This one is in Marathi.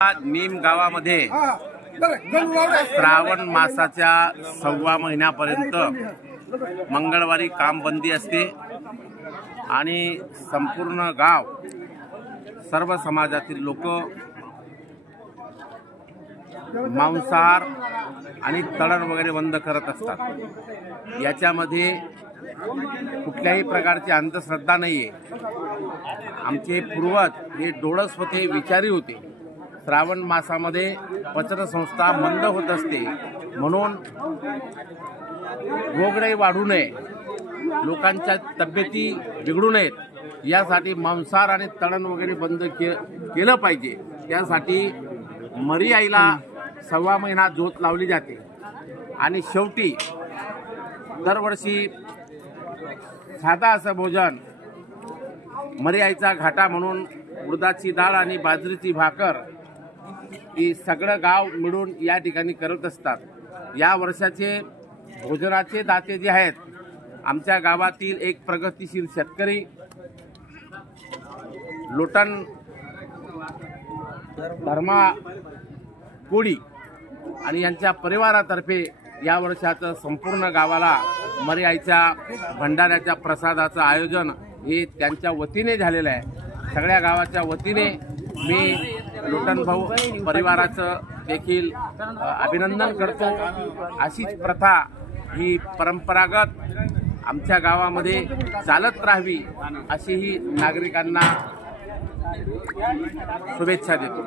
नीम गावामध्ये श्रावण मासाच्या 6व्या महिन्यापर्यंत मंगळवारी काम बंदी असते आणि संपूर्ण गाव सर्व समाजातील लोक मांसाहार आणि तळण वगैरे बंद करत असतात। याच्यामध्ये कुठल्याही प्रकारची अंधश्रद्धा नाहीये। आमचे पूर्वज हे डोळस होते, विचारी होते। श्रावण मासामध्ये पचनसंस्था मंद होत असते, म्हणून रोगराई वाढू नये, लोकांच्या तब्येती बिघडू नयेत यासाठी मांसाहार आणि तळण वगैरे बंद केलं पाहिजे। यासाठी मरी आईला 6वा महिना ज्योत लावली जाते आणि शेवटी दरवर्षी साधा असं भोजन मरी आईचा घाटा म्हणून उडदाची डाळ आणि बाजरीची भाकर ही सगळं गाव मिळून या ठिकाणी करत असतात। या वर्षाचे भोजनाचे दाते जे आहेत, आमच्या गावातील एक प्रगतिशील शेतकरी लोटन धर्मा कोळी आणि यांच्या परिवारातर्फे या वर्षाचं संपूर्ण गावाला मरी आईच्या भंडाऱ्याच्या प्रसादाचं आयोजन हे त्यांच्या वतीने झालेलं आहे। सगळ्या गावाच्या वतीने मी लोटन भाऊ परिवाराचं देखील अभिनंदन करतो। अशीच प्रथा ही परंपरागत आमच्या गावामध्ये चालत राहावी अशीही नागरिकांना शुभेच्छा देतो।